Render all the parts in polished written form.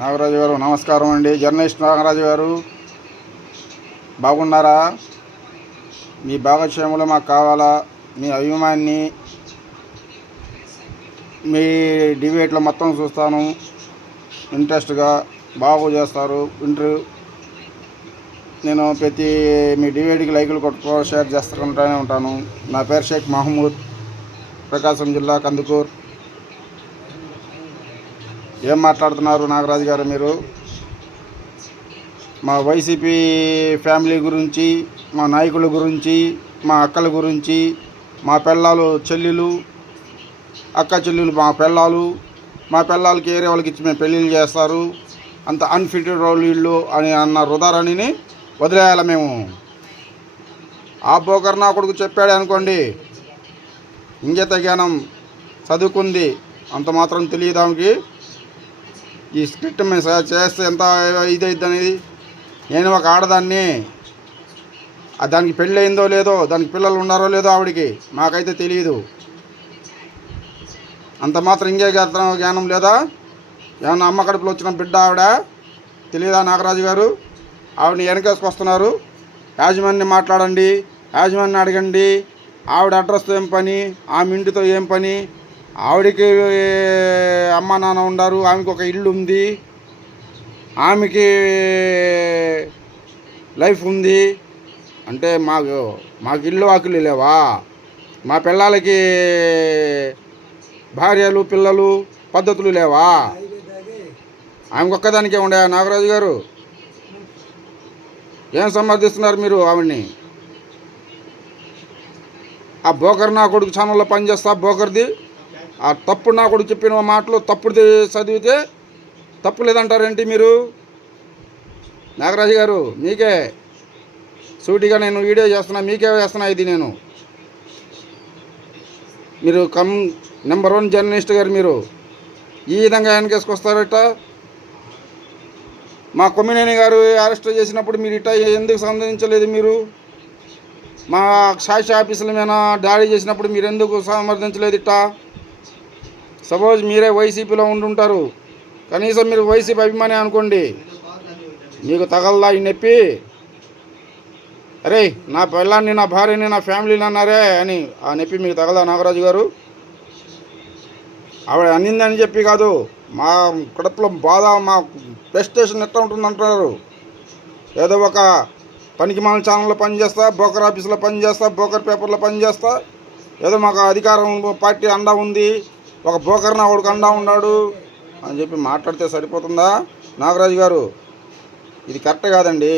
నాగరాజు గారు నమస్కారం అండి. జర్నలిస్ట్ నాగరాజు గారు బాగున్నారా? మీ భాగస్వాములు మాకు కావాలా? మీ అభిమాన్ని, మీ డిబేట్లో మొత్తం చూస్తాను. ఇంట్రెస్ట్గా బాగు చేస్తారు ఇంటర్వ్యూ. నేను ప్రతి మీ డిబేట్కి లైకులు కొట్టుకో షేర్ చేస్తుంటూనే ఉంటాను. నా పేరు షేక్ మహమూద్, ప్రకాశం జిల్లా కందుకూరు. ఏం మాట్లాడుతున్నారు నాగరాజు గారు మీరు? మా వైసీపీ ఫ్యామిలీ గురించి, మా నాయకుల గురించి, మా అక్కల గురించి, మా పెళ్ళాలు చెల్లెలు, అక్క చెల్లెలు మా పెళ్ళాలు, మా పెళ్ళాలకి ఏరే వాళ్ళకి ఇచ్చి మేము పెళ్ళిళ్ళు చేస్తారు, అంత అన్ఫిటెడ్ వాళ్ళు వీళ్ళు అని అన్న రుదారాణిని వదిలేయాలి మేము. ఆ బోకర్ నా కొడుకు చెప్పాడు అనుకోండి, ఇంగిత జ్ఞానం చదువుకుంది అంత మాత్రం తెలియదానికి ఈ స్క్రిప్ట్ మేము చేస్తే ఎంత ఇదైద్ది అనేది. నేను ఒక ఆడదాన్ని, దానికి పెళ్ళి అయిందో లేదో, దానికి పిల్లలు ఉన్నారో లేదో ఆవిడికి మాకైతే తెలియదు. అంత మాత్రం ఇంకే జ్ఞానం లేదా? ఏమన్నా అమ్మ కడుపులో వచ్చిన బిడ్డ ఆవిడ తెలియదా నాగరాజు గారు? ఆవిడని వెనకేసుకొస్తున్నారు. యాజమాన్యం మాట్లాడండి, యాజమాన్యం అడగండి. ఆవిడ అడ్రస్తో ఏం పని, ఆమె ఇంటితో ఏం పని? ఆవిడకి అమ్మ నాన్న ఉన్నారు, ఆమెకి ఒక ఇల్లు ఉంది, ఆమెకి లైఫ్ ఉంది. అంటే మాకు ఇల్లు వాకిలు లేవా? మా పిల్లలకి భార్యలు పిల్లలు పద్ధతులు లేవా? ఆమెకు ఒక్కదానికే ఉండే నాగరాజు గారు. ఏం సమర్థిస్తున్నారు మీరు ఆవిడ్ని? ఆ బోకర్ నా కొడుకు ఛానల్లో పనిచేస్తా బోకర్ది ఆ తప్పుడు నా కొడుకు చెప్పిన మాటలు తప్పుడు చదివితే తప్పు లేదంటారేంటి మీరు? నాగరాజు గారు మీకే సూటిగా నేను వీడియో చేస్తున్నా, మీకే వేస్తున్నా ఇది నేను. మీరు నెంబర్ 1 జర్నలిస్ట్ గారు, మీరు ఈ విధంగా వెనకేసుకొస్తారట. మా కొమ్మినేని గారు అరెస్ట్ చేసినప్పుడు మీరు ఇట్లా ఎందుకు సంబంధించలేదు? మీరు మా సాక్షి ఆఫీసుల మీద దాడి చేసినప్పుడు మీరు ఎందుకు సమర్థించలేదు? ఇట్టా సపోజ్ మీరే వైసీపీలో ఉండుంటారు, కనీసం మీరు వైసీపీ అభిమాని అనుకోండి, మీకు తగలదా ఈ నొప్పి? అరే నా పిల్లాన్ని, నా భార్యని, నా ఫ్యామిలీని అన్నారే అని ఆ నొప్పి మీకు తగలదా నాగరాజు గారు? ఆవిడ అన్నిందని చెప్పి కాదు, మా కడుపులో బాధ, మా ప్రెస్టేషన్ ఎట్లా ఉంటుందంటున్నారు. ఏదో ఒక పనికి మాల ఛానల్లో పనిచేస్తా, బోకర్ ఆఫీసులో పనిచేస్తా, బోకర్ పేపర్లో పనిచేస్తా, ఏదో మాకు అధికారం పార్టీ అండా ఉంది, ఒక బోకర్ నా వాడికి అండా ఉన్నాడు అని చెప్పి మాట్లాడితే సరిపోతుందా నాగరాజు గారు? ఇది కరెక్ట్ కాదండి.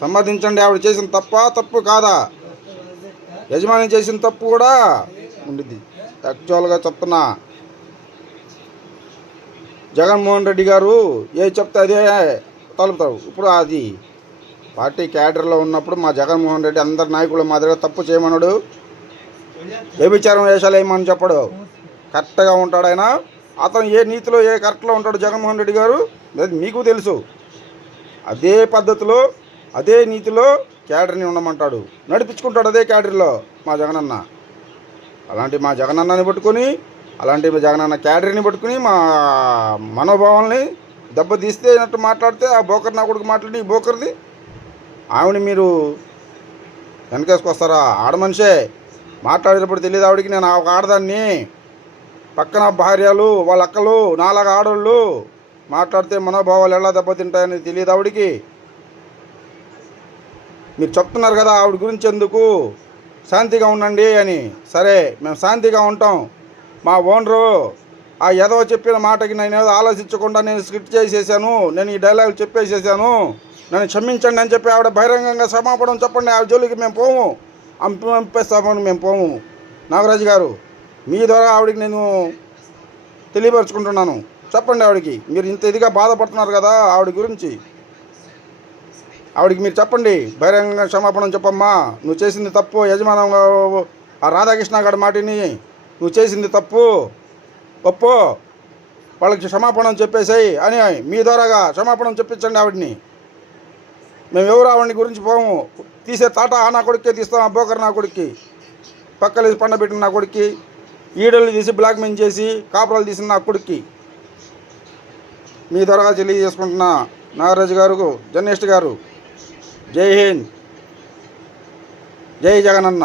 సంబంధించండి. ఆవిడ చేసిన తప్పు కాదా? యజమాని చేసిన తప్పు కూడా ఉండిద్ది. యాక్చువల్గా చెప్తున్నా, జగన్మోహన్ రెడ్డి గారు ఏ చెప్తే అదే తలుపుతారు. ఇప్పుడు అది పార్టీ క్యాడర్లో ఉన్నప్పుడు మా జగన్మోహన్ రెడ్డి అందరి నాయకులు మా దగ్గర తప్పు చేయమన్నాడు, వ్యభిచారం వేషాలు వేయమని చెప్పడు. కరెక్ట్గా ఉంటాడు ఆయన. అతను ఏ నీతిలో ఏ కరెక్ట్లో ఉంటాడు జగన్మోహన్ రెడ్డి గారు మీకు తెలుసు. అదే పద్ధతిలో అదే నీతిలో క్యాడర్ని ఉండమంటాడు, నడిపించుకుంటాడు అదే క్యాడర్లో మా జగనన్న. అలాంటి మా జగనన్నని పట్టుకొని, అలాంటి జగనన్న క్యాడర్ని పట్టుకుని మా మనోభావాల్ని దెబ్బతీస్తేనట్టు మాట్లాడితే ఆ బోకర్ నా కొడుకు మాట్లాడి ఈ బోకర్ది ఆవిడని మీరు వెనకేసుకొస్తారా? ఆడమనిషే మాట్లాడేటప్పుడు తెలియదు ఆవిడికి నేను ఒక ఆడదాన్ని, పక్కన భార్యలు వాళ్ళ అక్కలు నాలాగా ఆడోళ్ళు మాట్లాడితే మనోభావాలు ఎలా దెబ్బతింటాయని తెలియదు ఆవిడికి. మీరు చెప్తున్నారు కదా ఆవిడ గురించి ఎందుకు, శాంతిగా ఉండండి అని. సరే మేము శాంతిగా ఉంటాం. మా ఓనరు ఆ ఎదవ చెప్పిన మాటకి నేను ఏదో ఆలోచించకుండా నేను స్క్రిప్ట్ చేసేసాను, నేను ఈ డైలాగులు చెప్పేసేసాను, నన్ను క్షమించండి అని చెప్పి ఆవిడ బహిరంగంగా క్షమాపణం చెప్పండి. ఆవిడ జోలికి మేము పోము, పంపేస్తామని మేము పోము. నాగరాజు గారు మీ ద్వారా ఆవిడకి నేను తెలియపరుచుకుంటున్నాను. చెప్పండి ఆవిడకి, మీరు ఇంత ఇదిగా బాధపడుతున్నారు కదా ఆవిడ గురించి, ఆవిడకి మీరు చెప్పండి, బహిరంగంగా క్షమాపణం చెప్పమ్మా, నువ్వు చేసింది తప్పు, యజమానంగా ఆ రాధాకృష్ణ గారి మాటిని నువ్వు చేసింది తప్పు, ఒప్పు, వాళ్ళకి క్షమాపణం చెప్పేసాయి అని మీ ద్వారాగా క్షమాపణం చెప్పించండి ఆవిడని. మేము ఎవరు ఆవిడని గురించి పోము, తీసే తాట ఆ నా కొడుకే తీస్తాం, ఆ బోకర్ నా కొడుక్కి, పక్కలేసి పండబెట్టిన నా కొడుక్కి, ఈడలు తీసి బ్లాక్ మెయిన్ చేసి కాపురాలు తీసిన నా కొడుక్కి మీ ద్వారా తెలియజేసుకుంటున్నా నాగరాజు గారు, జర్నలిస్ట్ గారు. జై హింద్, జై జగనన్న.